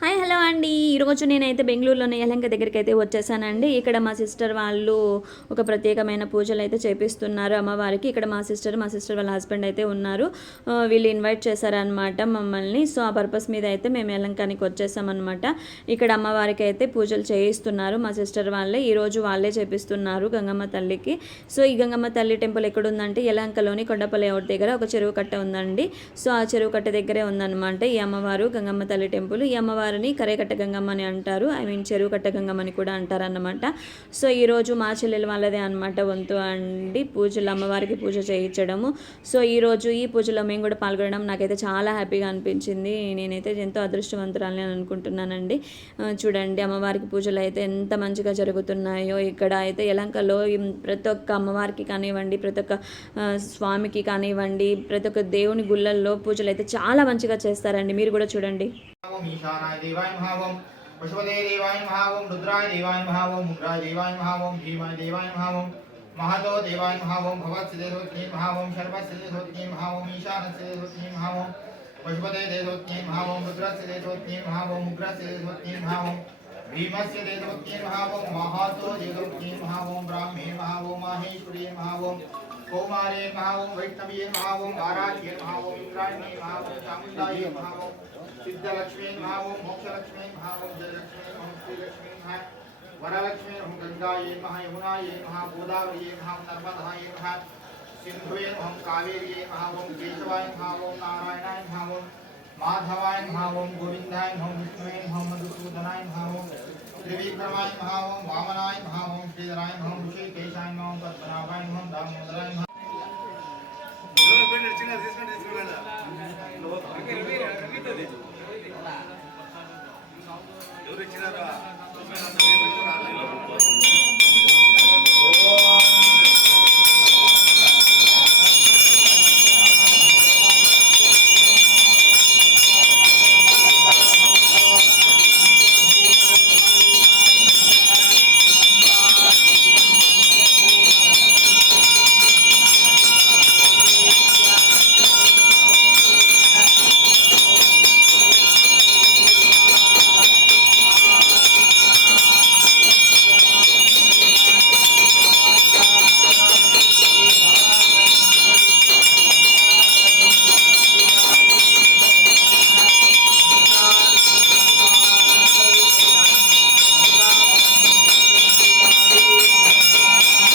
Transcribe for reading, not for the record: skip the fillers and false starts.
Hi hello అండి. ఈరోజు నేనైతే బెంగళూరులోని యలహంక దగ్గరికి అయితే వచ్చేసానండి. ఇక్కడ మా సిస్టర్ వాళ్ళు ఒక ప్రత్యేకమైన పూజలు అయితే చేపిస్తున్నారు అమ్మవారికి. ఇక్కడ మా సిస్టర్ వాళ్ళ హస్బెండ్ అయితే ఉన్నారు. వీళ్ళు ఇన్వైట్ చేశారనమాట మమ్మల్ని. సో ఆ పర్పస్ మీద అయితే మేము యలహంకానికి వచ్చేసామన్నమాట. ఇక్కడ అమ్మవారికి అయితే పూజలు చేయిస్తున్నారు మా సిస్టర్ వాళ్ళే. ఈరోజు వాళ్ళే చేపిస్తున్నారు గంగమ్మ తల్లికి. సో ఈ గంగమ్మ తల్లి టెంపుల్ ఎక్కడుందంటే యలహంకలోని కొండపల్లి అవుట్ దగ్గర ఒక చెరువు కట్ట ఉందండి. సో ఆ చెరువు కట్ట దగ్గరే ఉందన్నమాట ఈ అమ్మవారు గంగమ్మ తల్లి టెంపుల్. ఈ అమ్మవారిని కరేకట్ట గంగమ్మ అని అంటారు. చెరువు కట్ట గంగమ్మ అని కూడా అంటారన్నమాట. సో ఈరోజు మా చెల్లెలు వాళ్ళదే అనమాట వంతు అండి పూజలు, అమ్మవారికి పూజ చేయించడము. సో ఈరోజు ఈ పూజలో మేము కూడా పాల్గొనడం నాకైతే చాలా హ్యాపీగా అనిపించింది. నేనైతే ఎంతో అదృష్టవంతురాలని అని అనుకుంటున్నానండి. చూడండి అమ్మవారికి పూజలు అయితే ఎంత మంచిగా జరుగుతున్నాయో. ఇక్కడ అయితే యలహంకలో ప్రతి ఒక్క అమ్మవారికి కానివ్వండి, ప్రతి ఒక్క స్వామికి కానివ్వండి, ప్రతి ఒక్క దేవుని గుళ్ళల్లో పూజలు అయితే చాలా మంచిగా చేస్తారండి. మీరు కూడా చూడండి. ईशानाय देवाय नमः ओम पशुपते देवाय नमः ओम रुद्राय देवाय नमः ओम उग्राय देवाय नमः ओम भीमाय देवाय नमः ओम महतो देवाय नमः ओम भवत्सिद्धोत्यै नमः ओम सर्वसिद्धोत्यै नमः ओम ईशानसिद्धोत्यै नमः ओम पशुपते देवोत्यै नमः ओम रुद्रसिद्धोत्यै नमः ओम उग्रसिद्धोत्यै नमः ओम भीमस्य देवोत्यै नमः ओम महतो देवोत्यै नमः ओम ब्राह्मे नमः ओम माहेश्वरी नमः ओम कौमारे नमः ओम वैष्णवी नमः ओम आराध्य नमः ओम इंद्राणी नमः ओम चामुंडाय नमः ओम सिद्धलक्ष्मी नमः ओम मोक्षलक्ष्मी नमः ओम जयलक्ष्मी नमः श्रीलक्ष्मी नमः वरलक्ष्मी नमः गंगायै नमः यमुनायै नमः गोदावरी नमः नर्मदायै नमः सिंधुवे नमः कावेर्यै नमः ओम केशवाय नमः ओम नारायणाय नमः ओम माधवाय नमः ओम गोविंदाय नमः विष्णुवे नमः मधुसूदनाय नमः ओम त्रिविक्रमाय नमः ओम वामनाय नमः ओम श्रीधराय नमः ऋषिकेशाय नमः पद्मनाभाय नमः दामोदराय नमः ఎవరు ఇచ్చినారా